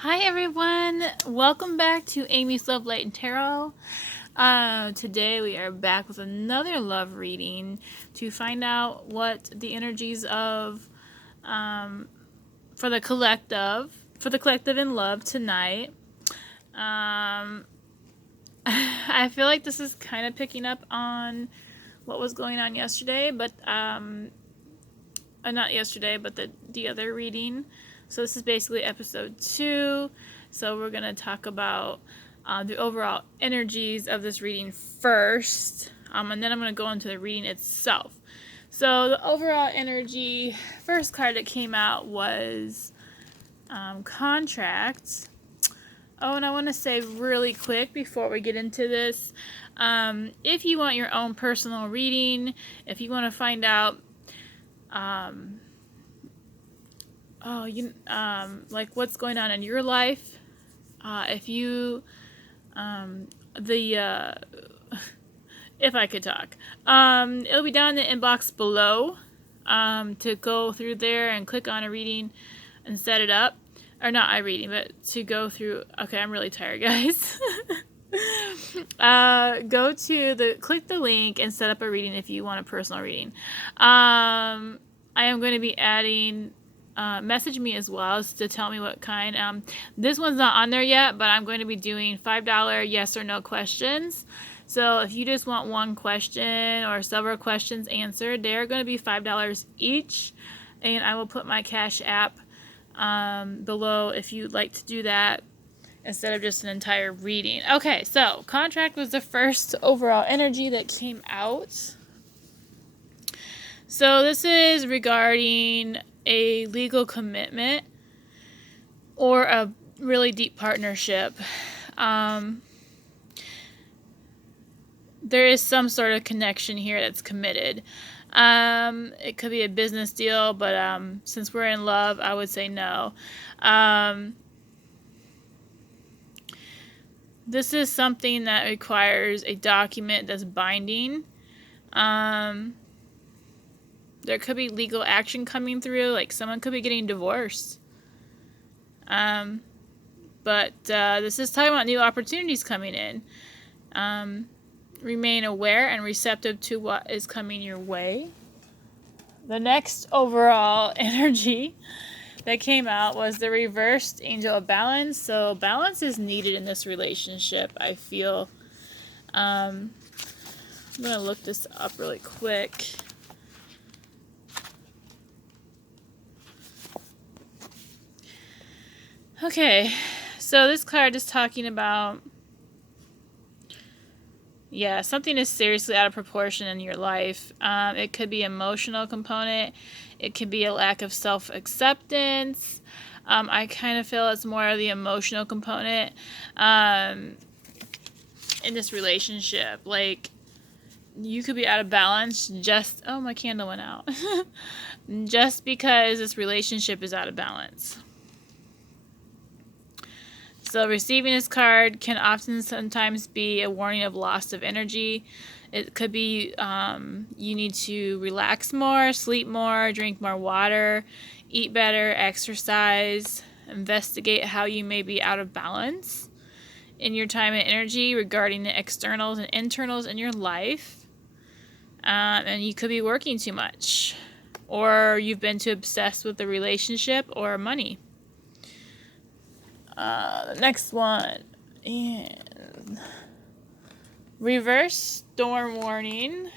Hi everyone, welcome back to Amy's Love Light and Tarot. Today we are back with another love reading to find out what the energies of for the collective in love tonight. I feel like this is kind of picking up on what was going on yesterday, but not yesterday, but the other reading. So this is basically episode 2. So we're going to talk about the overall energies of this reading first. And then I'm going to go into the reading itself. So the overall energy, first card that came out was contract. Oh, and I want to say really quick before we get into this, if you want your own personal reading, if you want to find out like what's going on in your life, if you if I could talk, it'll be down in the inbox below, to go through there and click on a reading and set it up, or not a reading, but to go through. Okay, I'm really tired, guys. Click the link and set up a reading if you want a personal reading. I am going to be adding, message me as well to tell me what kind. This one's not on there yet, but I'm going to be doing $5 yes or no questions. So if you just want one question or several questions answered, they're going to be $5 each. And I will put my Cash App below if you'd like to do that instead of just an entire reading. Okay, so contract was the first overall energy that came out. So this is regarding a legal commitment or a really deep partnership. There is some sort of connection here that's committed. It could be a business deal, but since we're in love, I would say no. This is something that requires a document that's binding. There could be legal action coming through, like someone could be getting divorced. But this is talking about new opportunities coming in. Remain aware and receptive to what is coming your way. The next overall energy that came out was the reversed angel of balance. So balance is needed in this relationship, I feel. I'm going to look this up really quick. Okay, so this card is talking about, something is seriously out of proportion in your life. It could be emotional component. It could be a lack of self-acceptance. I kind of feel it's more of the emotional component in this relationship. Like, you could be out of balance just... Oh, my candle went out. Just because this relationship is out of balance. So receiving this card can sometimes be a warning of loss of energy. It could be you need to relax more, sleep more, drink more water, eat better, exercise, investigate how you may be out of balance in your time and energy regarding the externals and internals in your life. And you could be working too much, or you've been too obsessed with the relationship or money. The next one, and reverse storm warning.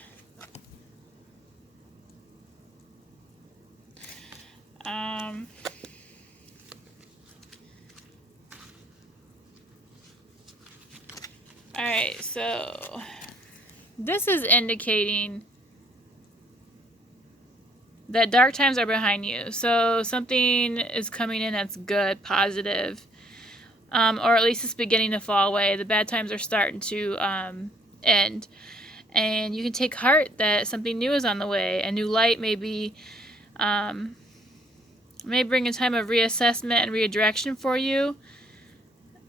Alright, so this is indicating that dark times are behind you. So something is coming in that's good, positive. Or at least it's beginning to fall away. The bad times are starting to end. And you can take heart that something new is on the way. A new light may bring a time of reassessment and redirection for you.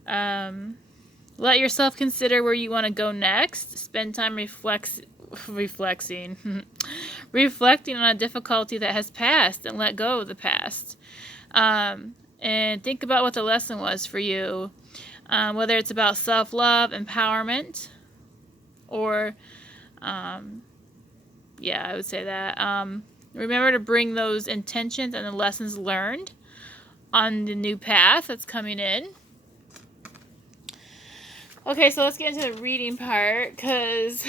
Let yourself consider where you want to go next. Spend time reflecting on a difficulty that has passed and let go of the past. and think about what the lesson was for you. Whether it's about self-love, empowerment, or, yeah, I would say that. Remember to bring those intentions and the lessons learned on the new path that's coming in. Okay, so let's get into the reading part, because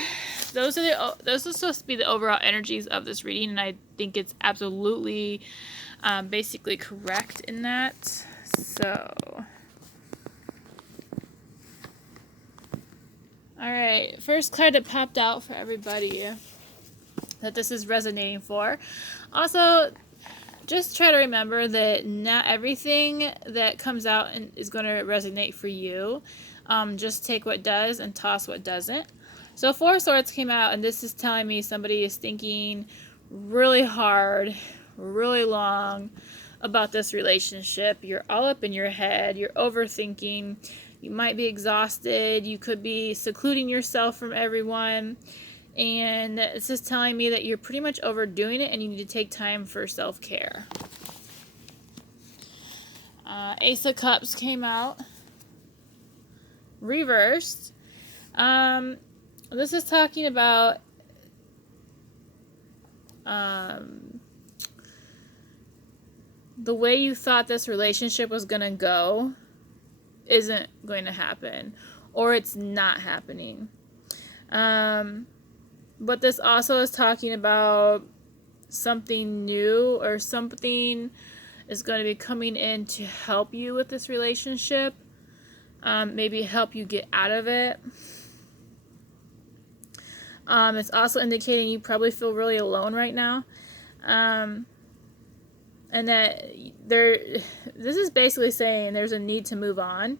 those are supposed to be the overall energies of this reading, and I think it's absolutely basically correct in that. So, all right, first card that popped out for everybody that this is resonating for. Also, just try to remember that not everything that comes out is going to resonate for you. Just take what does and toss what doesn't. So 4 Swords came out, and this is telling me somebody is thinking really hard, really long about this relationship. You're all up in your head. You're overthinking. You might be exhausted. You could be secluding yourself from everyone. And it's just telling me that you're pretty much overdoing it and you need to take time for self-care. Ace of Cups came out. Reversed. This is talking about the way you thought this relationship was going to go isn't going to happen, or it's not happening. But this also is talking about something new, or something is going to be coming in to help you with this relationship. Maybe help you get out of it. It's also indicating you probably feel really alone right now. And that this is basically saying there's a need to move on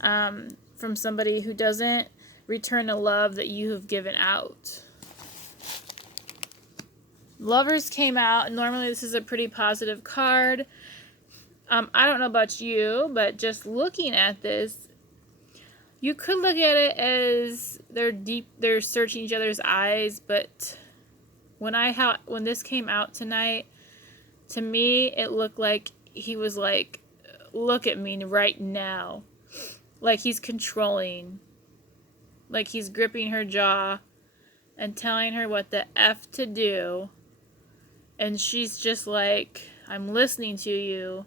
from somebody who doesn't return the love that you have given out. Lovers came out. Normally this is a pretty positive card. I don't know about you, but just looking at this, you could look at it as they're searching each other's eyes, but when this came out tonight, to me it looked like he was like, look at me right now. Like he's controlling. Like he's gripping her jaw and telling her what the F to do. And she's just like, I'm listening to you,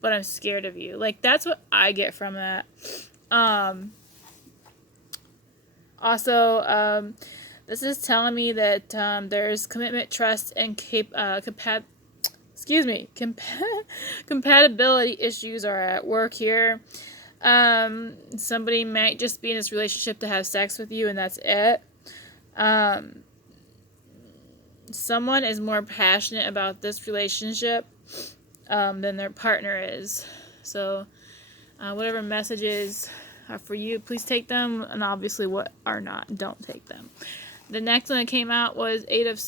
but I'm scared of you. Like, that's what I get from that. Also, this is telling me that there's commitment, trust, and compatibility issues are at work here. Somebody might just be in this relationship to have sex with you, and that's it. Someone is more passionate about this relationship than their partner is. So whatever messages are for you, please take them, and obviously what are not, don't take them. The next one that came out was Eight of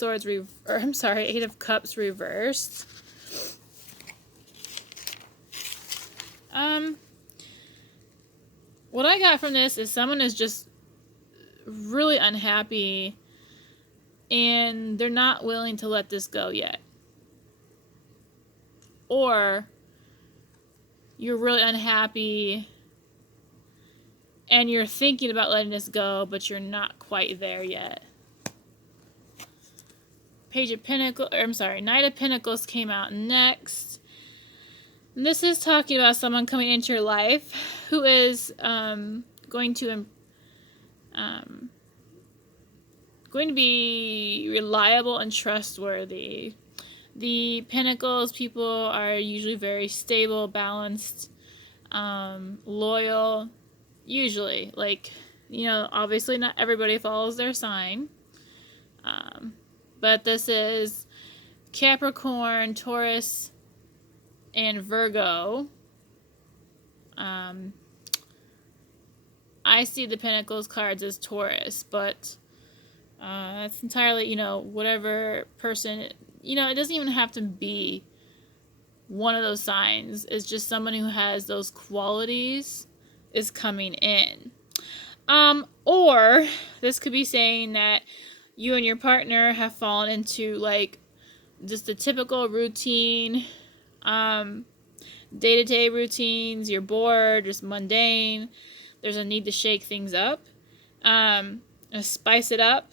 Cups reversed. What I got from this is someone is just really unhappy and they're not willing to let this go yet. Or you're really unhappy and you're thinking about letting this go, but you're not quite there yet. Knight of Pentacles came out next. And this is talking about someone coming into your life who is going to be reliable and trustworthy. The Pentacles people are usually very stable, balanced, loyal. Usually, like, you know, obviously not everybody follows their sign. But this is Capricorn, Taurus, and Virgo. I see the Pentacles cards as Taurus, but it's entirely, you know, whatever person, you know, it doesn't even have to be one of those signs. It's just someone who has those qualities is coming in. Or this could be saying that you and your partner have fallen into like just a typical routine, day-to-day routines, you're bored, just mundane. There's a need to shake things up, spice it up,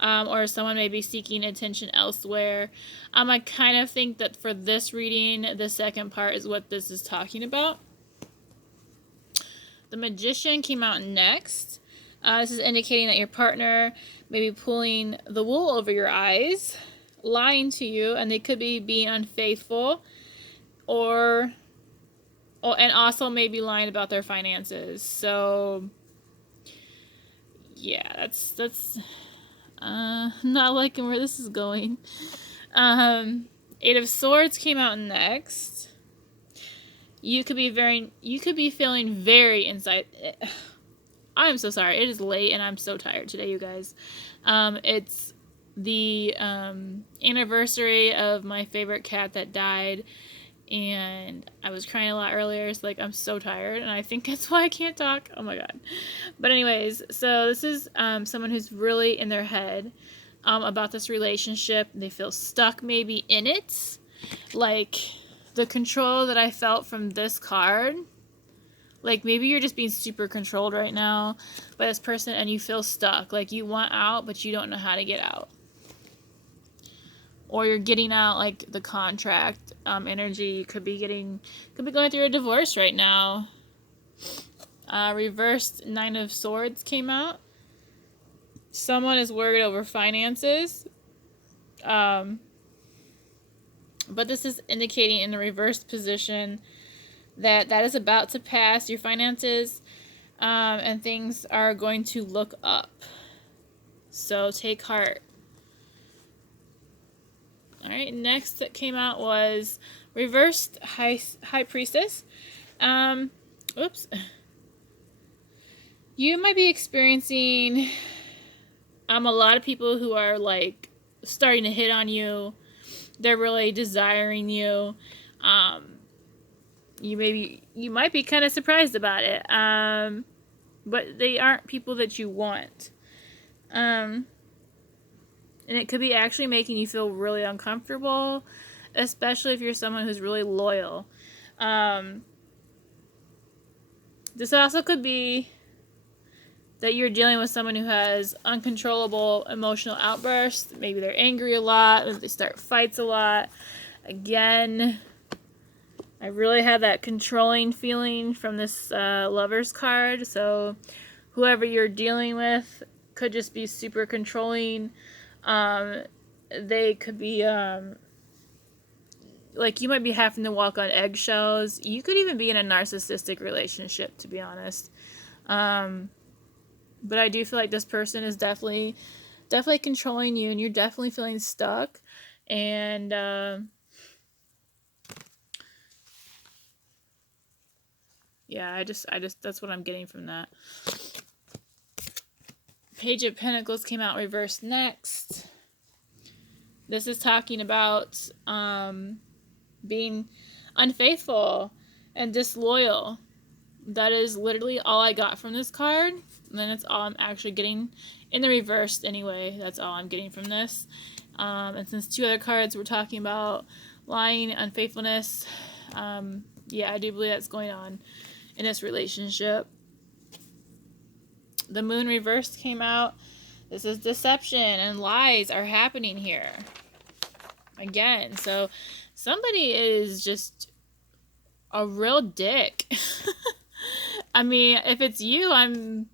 or someone may be seeking attention elsewhere. I kind of think that for this reading, the second part is what this is talking about. The Magician came out next. This is indicating that your partner may be pulling the wool over your eyes, lying to you, and they could be being unfaithful, and also maybe lying about their finances. So, yeah, that's not liking where this is going. Eight of Swords came out next. You could be feeling very inside. I'm so sorry. It is late and I'm so tired today, you guys. It's the anniversary of my favorite cat that died, and I was crying a lot earlier. It's like I'm so tired, and I think that's why I can't talk. Oh my god. But anyways, so this is someone who's really in their head about this relationship. They feel stuck maybe in it. Like the control that I felt from this card. Like maybe you're just being super controlled right now by this person and you feel stuck. Like you want out, but you don't know how to get out. Or you're getting out like the contract energy. Could be going through a divorce right now. Reversed Nine of Swords came out. Someone is worried over finances. But this is indicating in the reversed position that is about to pass. Your finances and things are going to look up. So take heart. Alright, next that came out was reversed High Priestess. Oops. You might be experiencing a lot of people who are like starting to hit on you. They're really desiring you. You might be kind of surprised about it. But they aren't people that you want. And it could be actually making you feel really uncomfortable, especially if you're someone who's really loyal. This also could be that you're dealing with someone who has uncontrollable emotional outbursts. Maybe they're angry a lot, or they start fights a lot. Again, I really have that controlling feeling from this Lovers card. So whoever you're dealing with could just be super controlling. They could be like you might be having to walk on eggshells. You could even be in a narcissistic relationship, to be honest. But I do feel like this person is definitely controlling you, and you're definitely feeling stuck. And yeah, I just that's what I'm getting from that. Page of Pentacles came out reversed next. This is talking about being unfaithful and disloyal. That is literally all I got from this card. And then that's all I'm actually getting in the reversed anyway. That's all I'm getting from this. And since two other cards were talking about lying, unfaithfulness, yeah, I do believe that's going on in this relationship. The Moon reversed came out. This is deception and lies are happening here. Again, so somebody is just a real dick. I mean, if it's you,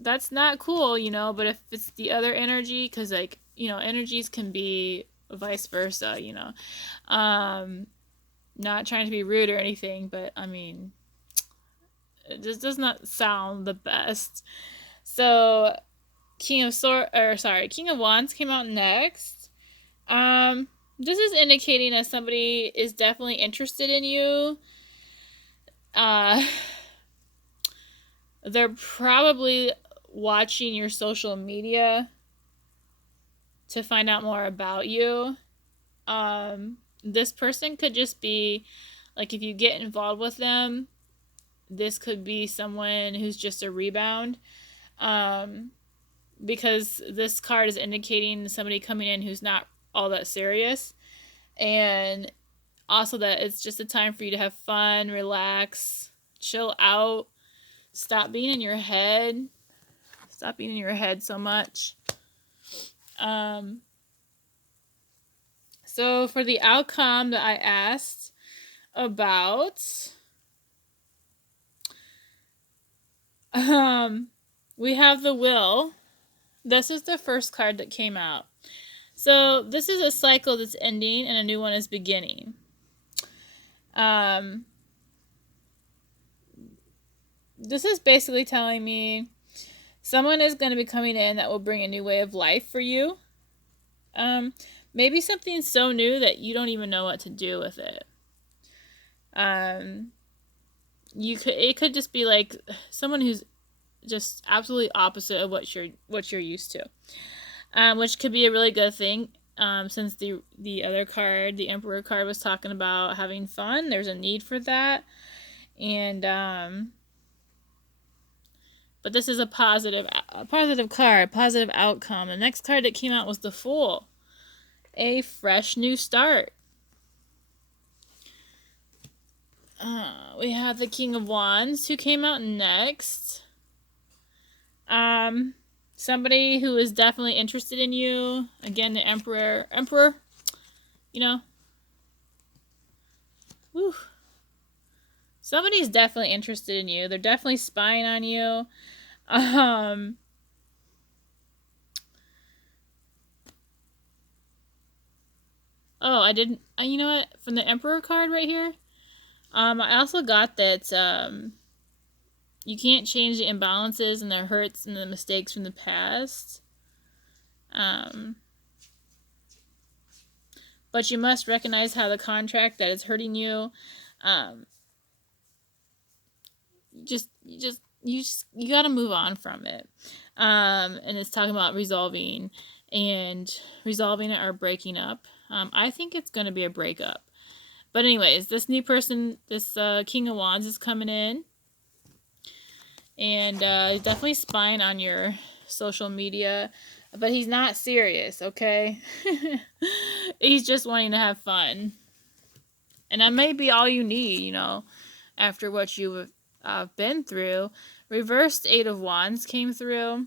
that's not cool, you know, but if it's the other energy, because, like, you know, energies can be vice versa, you know. Not trying to be rude or anything, but, I mean, it just does not sound the best. So, King of Wands came out next. This is indicating that somebody is definitely interested in you. They're probably watching your social media to find out more about you. This person could just be, like, if you get involved with them, this could be someone who's just a rebound. Because this card is indicating somebody coming in who's not all that serious. And Also that it's just a time for you to have fun, relax, chill out, stop being in your head. Stop being in your head so much. So for the outcome that I asked about, we have the Will. This is the first card that came out. So this is a cycle that's ending and a new one is beginning. This is basically telling me someone is going to be coming in that will bring a new way of life for you. Maybe something so new that you don't even know what to do with it. It could just be like someone who's just absolutely opposite of what you're used to, which could be a really good thing. Since the other card, the Emperor card, was talking about having fun, there's a need for that, and but this is a positive card, positive outcome. The next card that came out was the Fool, a fresh new start. We have the King of Wands who came out next. Somebody who is definitely interested in you. Again, the Emperor, you know. Whew. Somebody's definitely interested in you. They're definitely spying on you. Oh, I didn't, you know what? From the Emperor card right here, I also got that, you can't change the imbalances and the hurts and the mistakes from the past. But you must recognize how the contract that is hurting you, you got to move on from it. And it's talking about resolving it or breaking up. I think it's going to be a breakup. But anyways, this new person, this King of Wands is coming in. And he's definitely spying on your social media. But he's not serious, okay? He's just wanting to have fun. And that may be all you need, you know, after what you've been through. Reversed 8 of Wands came through.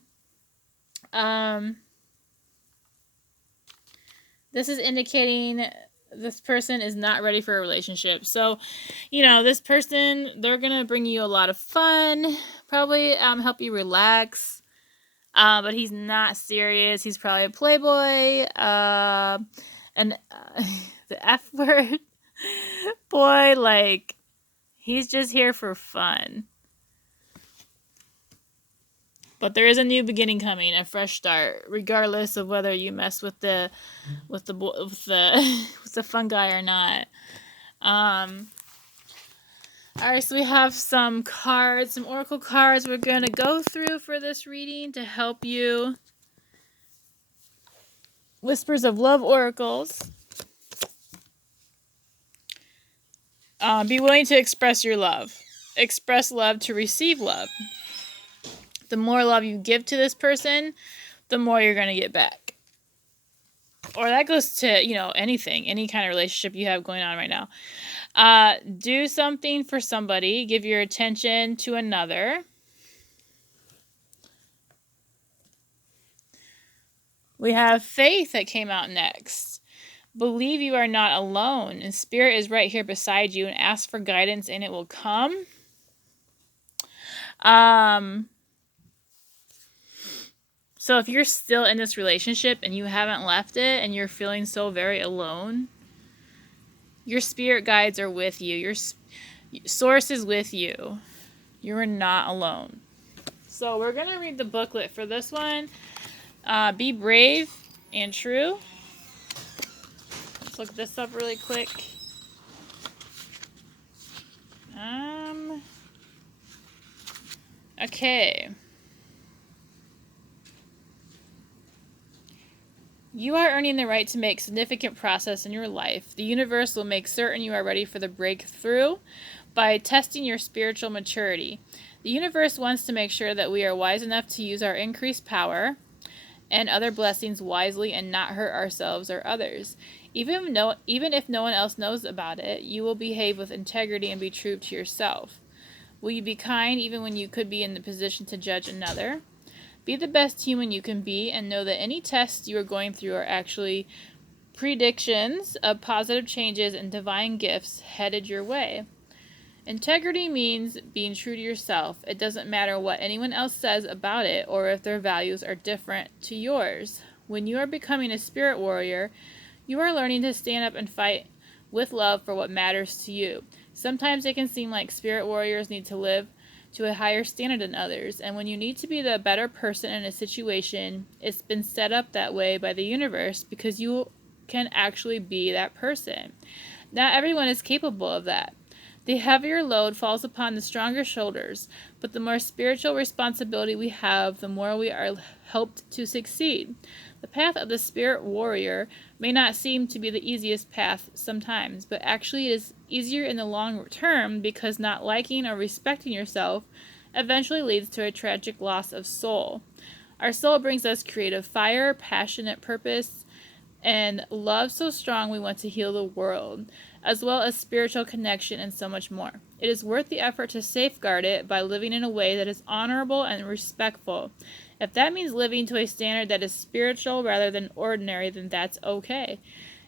This is indicating this person is not ready for a relationship. So, you know, this person, they're going to bring you a lot of fun. Probably help you relax. But he's not serious. He's probably a playboy. And the F word. Boy, like, he's just here for fun. But there is a new beginning coming, a fresh start, regardless of whether you mess with the fun guy or not. Alright, so we have some cards, some oracle cards we're going to go through for this reading to help you. Whispers of Love oracles. Be willing to express your love. Express love to receive love. The more love you give to this person, the more you're going to get back. Or that goes to, you know, anything, any kind of relationship you have going on right now. Do something for somebody. Give your attention to another. We have Faith that came out next. Believe you are not alone, and Spirit is right here beside you, and ask for guidance and it will come. So if you're still in this relationship and you haven't left it and you're feeling so very alone, your spirit guides are with you. Your source is with you. You're not alone. So we're going to read the booklet for this one. Be brave and true. Let's look this up really quick. Okay. You are earning the right to make significant progress in your life. The universe will make certain you are ready for the breakthrough by testing your spiritual maturity. The universe wants to make sure that we are wise enough to use our increased power and other blessings wisely and not hurt ourselves or others. Even if no one else knows about it, you will behave with integrity and be true to yourself. Will you be kind even when you could be in the position to judge another? Be the best human you can be and know that any tests you are going through are actually predictions of positive changes and divine gifts headed your way. Integrity means being true to yourself. It doesn't matter what anyone else says about it or if their values are different to yours. When you are becoming a spirit warrior, you are learning to stand up and fight with love for what matters to you. Sometimes it can seem like spirit warriors need to live to a higher standard than others, and when you need to be the better person in a situation, it's been set up that way by the universe because you can actually be that person. Not everyone is capable of that. The heavier load falls upon the stronger shoulders, but the more spiritual responsibility we have, the more we are helped to succeed. The path of the spirit warrior may not seem to be the easiest path sometimes, but actually it is easier in the long term because not liking or respecting yourself eventually leads to a tragic loss of soul. Our soul brings us creative fire, passionate purpose, and love so strong we want to heal the world, as well as spiritual connection and so much more. It is worth the effort to safeguard it by living in a way that is honorable and respectful. If that means living to a standard that is spiritual rather than ordinary, then that's okay.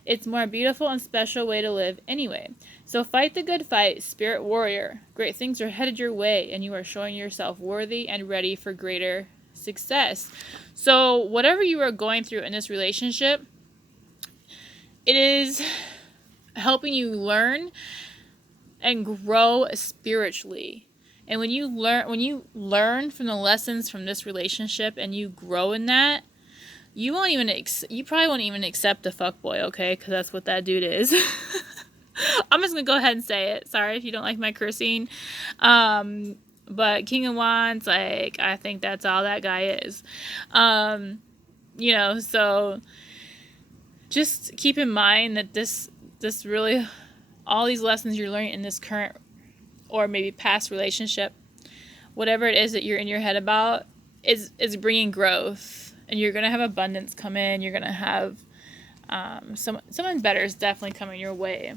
It's a more beautiful and special way to live anyway. So fight the good fight, spirit warrior. Great things are headed your way, and you are showing yourself worthy and ready for greater success. So whatever you are going through in this relationship, it is helping you learn and grow spiritually. And when you learn from the lessons from this relationship and you grow in that, you probably won't even accept a fuckboy, okay? Because that's what that dude is. I'm just gonna go ahead and say it. Sorry if you don't like my cursing. But King of Wands, like, I think that's all that guy is. So just keep in mind that this really, all these lessons you're learning in this current or maybe past relationship, whatever it is that you're in your head about, is bringing growth, and you're gonna have abundance come in. You're gonna have someone better is definitely coming your way.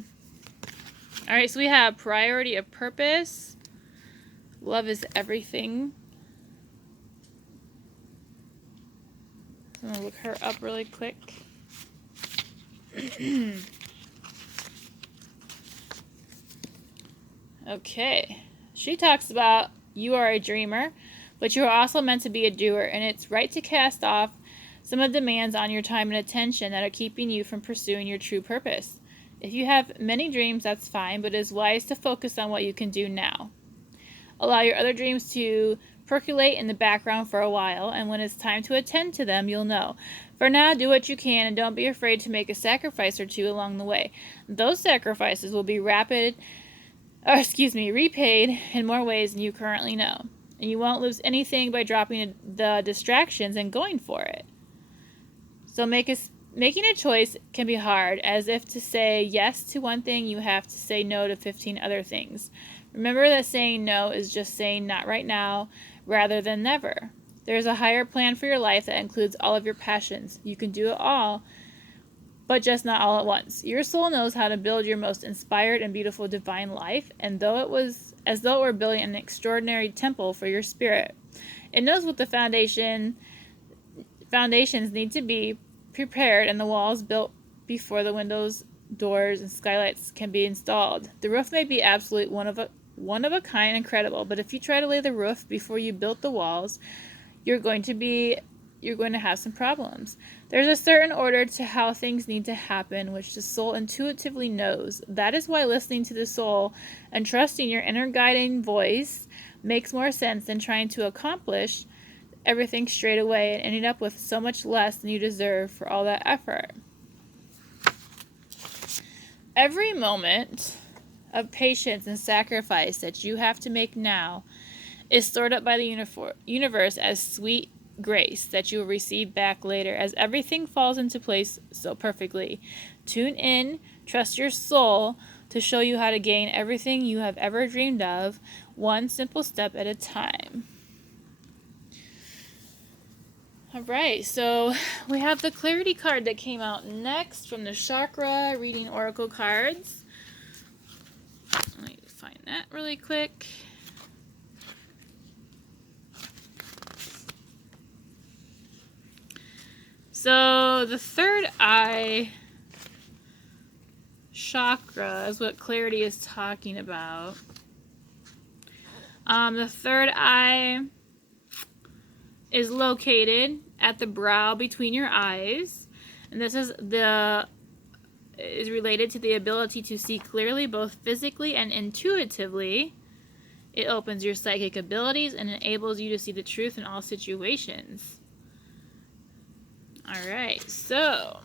All right, so we have priority of purpose. Love is everything. I'm gonna look her up really quick. Okay, she talks about you are a dreamer, but you are also meant to be a doer, and it's right to cast off some of the demands on your time and attention that are keeping you from pursuing your true purpose. If you have many dreams, that's fine, but it is wise to focus on what you can do now. Allow your other dreams to percolate in the background for a while, and when it's time to attend to them, you'll know. For now, do what you can, and don't be afraid to make a sacrifice or two along the way. Those sacrifices will be repaid in more ways than you currently know. And you won't lose anything by dropping the distractions and going for it. So making a choice can be hard, as if to say yes to one thing, you have to say no to 15 other things. Remember that saying no is just saying not right now, rather than never. There is a higher plan for your life that includes all of your passions. You can do it all, but just not all at once. Your soul knows how to build your most inspired and beautiful divine life, and as though it were building an extraordinary temple for your spirit. It knows what the foundations need to be prepared and the walls built before the windows, doors, and skylights can be installed. The roof may be absolute one of a kind, incredible, but if you try to lay the roof before you built the walls, you're going to have some problems. There's a certain order to how things need to happen, which the soul intuitively knows. That is why listening to the soul and trusting your inner guiding voice makes more sense than trying to accomplish everything straight away and ending up with so much less than you deserve for all that effort. Every moment of patience and sacrifice that you have to make now is stored up by the universe as sweet grace that you will receive back later, as everything falls into place so perfectly. Tune in, trust your soul to show you how to gain everything you have ever dreamed of, one simple step at a time. All right, so we have the clarity card that came out next from the chakra reading oracle cards. Let me find that really quick. So the third eye chakra is what clarity is talking about. The third eye is located at the brow between your eyes, and this is related to the ability to see clearly both physically and intuitively. It opens your psychic abilities and enables you to see the truth in all situations. All right, so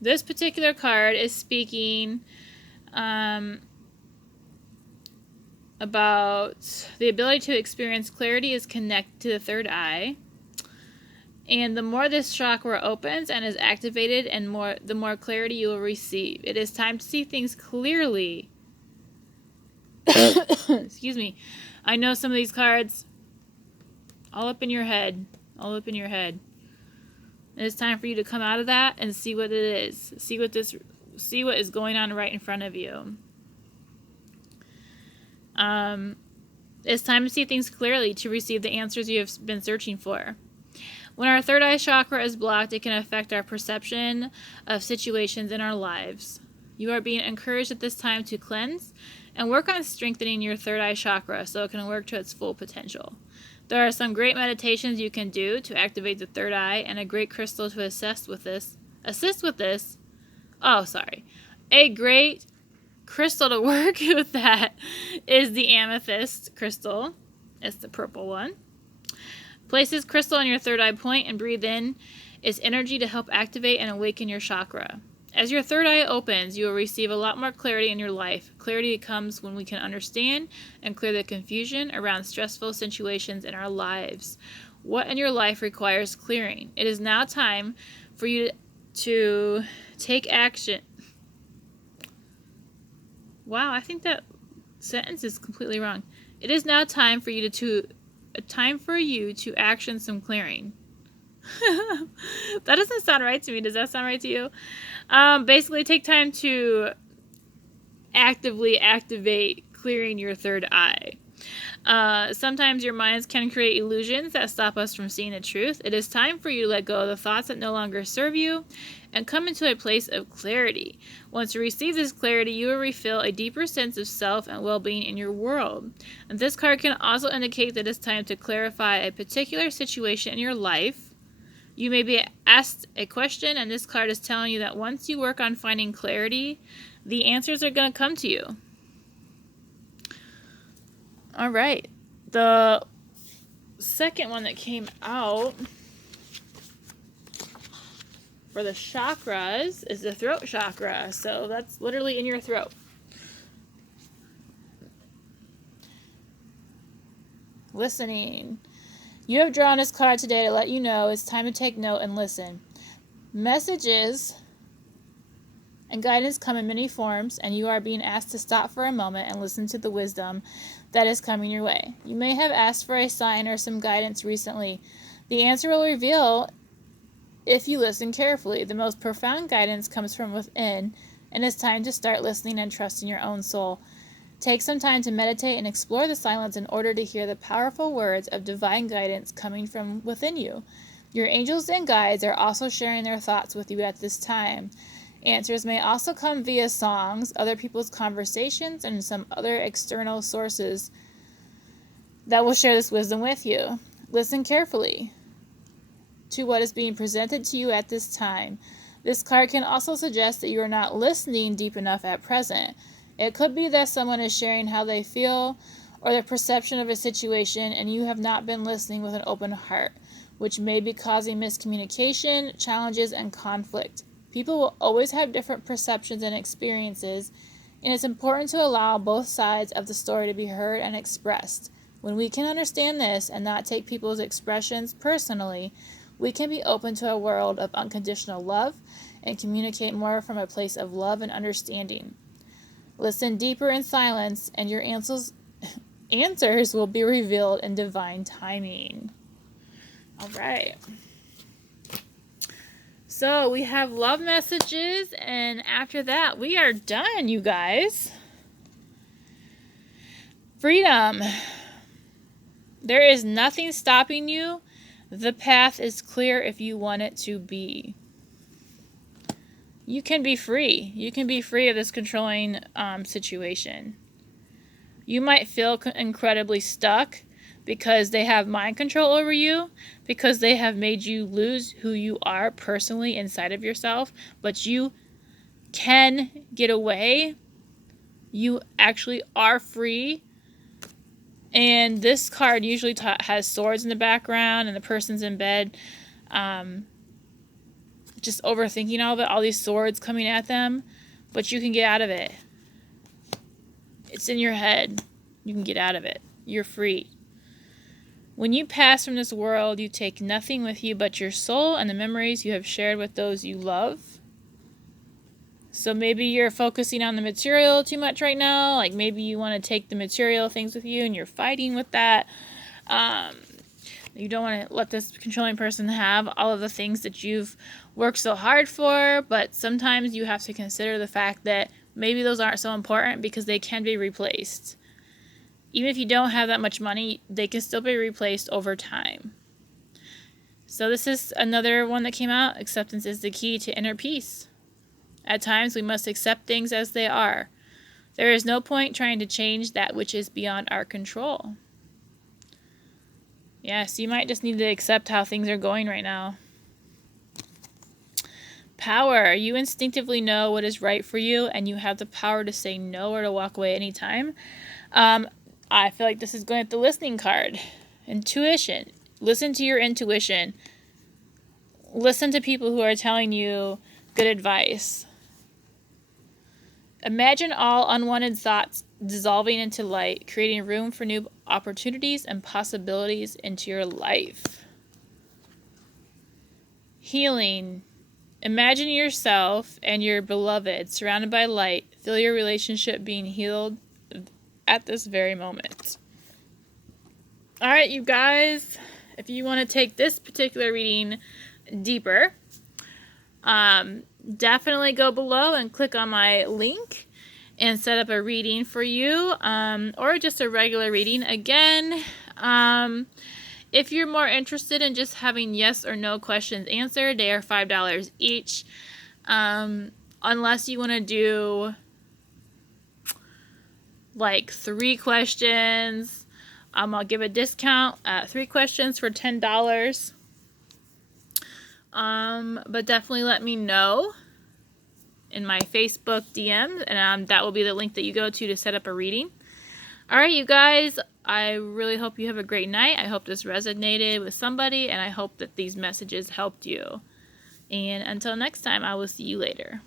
this particular card is speaking about the ability to experience clarity is connected to the third eye. And the more this chakra opens and is activated, and the more clarity you will receive. It is time to see things clearly. Excuse me. I know some of these cards all up in your head. All up in your head. It is time for you to come out of that and see what it is. See what is going on right in front of you. It's time to see things clearly to receive the answers you have been searching for. When our third eye chakra is blocked, it can affect our perception of situations in our lives. You are being encouraged at this time to cleanse and work on strengthening your third eye chakra so it can work to its full potential. There are some great meditations you can do to activate the third eye, and a great crystal to assist with this. A great crystal to work with that is the amethyst crystal. It's the purple one. Place this crystal on your third eye point and breathe in its energy to help activate and awaken your chakra. As your third eye opens, you will receive a lot more clarity in your life. Clarity comes when we can understand and clear the confusion around stressful situations in our lives. What in your life requires clearing? It is now time for you to take action. Wow, I think that sentence is completely wrong. It is now time for you to action some clearing. That doesn't sound right to me. Does that sound right to you? Basically, take time to actively activate clearing your third eye. Sometimes your minds can create illusions that stop us from seeing the truth. It is time for you to let go of the thoughts that no longer serve you and come into a place of clarity. Once you receive this clarity, you will feel a deeper sense of self and well-being in your world. And this card can also indicate that it's time to clarify a particular situation in your life. You may be asked a question, and this card is telling you that once you work on finding clarity, the answers are going to come to you. All right. The second one that came out for the chakras is the throat chakra. So that's literally in your throat. Listening. You have drawn this card today to let you know it's time to take note and listen. Messages and guidance come in many forms, and you are being asked to stop for a moment and listen to the wisdom that is coming your way. You may have asked for a sign or some guidance recently. The answer will reveal if you listen carefully. The most profound guidance comes from within, and it's time to start listening and trusting your own soul. Take some time to meditate and explore the silence in order to hear the powerful words of divine guidance coming from within you. Your angels and guides are also sharing their thoughts with you at this time. Answers may also come via songs, other people's conversations, and some other external sources that will share this wisdom with you. Listen carefully to what is being presented to you at this time. This card can also suggest that you are not listening deep enough at present. It could be that someone is sharing how they feel or their perception of a situation, and you have not been listening with an open heart, which may be causing miscommunication, challenges, and conflict. People will always have different perceptions and experiences, and it's important to allow both sides of the story to be heard and expressed. When we can understand this and not take people's expressions personally, we can be open to a world of unconditional love and communicate more from a place of love and understanding. Listen deeper in silence, and your answers Answers will be revealed in divine timing. All right. So we have love messages, and after that, we are done, you guys. Freedom. There is nothing stopping you. The path is clear if you want it to be. You can be free. You can be free of this controlling situation. You might feel incredibly stuck because they have mind control over you, because they have made you lose who you are personally inside of yourself, but you can get away. You actually are free. And this card usually has swords in the background, and the person's in bed just overthinking all of it, all these swords coming at them, but you can get out of it. It's in your head. You can get out of it. You're free. When you pass from this world, you take nothing with you but your soul and the memories you have shared with those you love. So maybe you're focusing on the material too much right now. Like maybe you want to take the material things with you and you're fighting with that. You don't want to let this controlling person have all of the things that you've worked so hard for, but sometimes you have to consider the fact that maybe those aren't so important because they can be replaced. Even if you don't have that much money, they can still be replaced over time. So this is another one that came out. Acceptance is the key to inner peace. At times, we must accept things as they are. There is no point trying to change that which is beyond our control. Yes, you might just need to accept how things are going right now. Power. You instinctively know what is right for you, and you have the power to say no or to walk away anytime. I feel like this is going at the listening card. Intuition. Listen to your intuition. Listen to people who are telling you good advice. Imagine all unwanted thoughts dissolving into light, creating room for new opportunities and possibilities into your life. Healing. Imagine yourself and your beloved surrounded by light. Feel your relationship being healed at this very moment. All right, you guys, if you want to take this particular reading deeper, definitely go below and click on my link and set up a reading for you, or just a regular reading. Again, if you're more interested in just having yes or no questions answered, they are $5 each. Unless you want to do like 3 questions, I'll give a discount at 3 questions for $10. But definitely let me know in my Facebook DMs, and that will be the link that you go to set up a reading. All right, you guys, I really hope you have a great night. I hope this resonated with somebody, and I hope that these messages helped you. And until next time, I will see you later.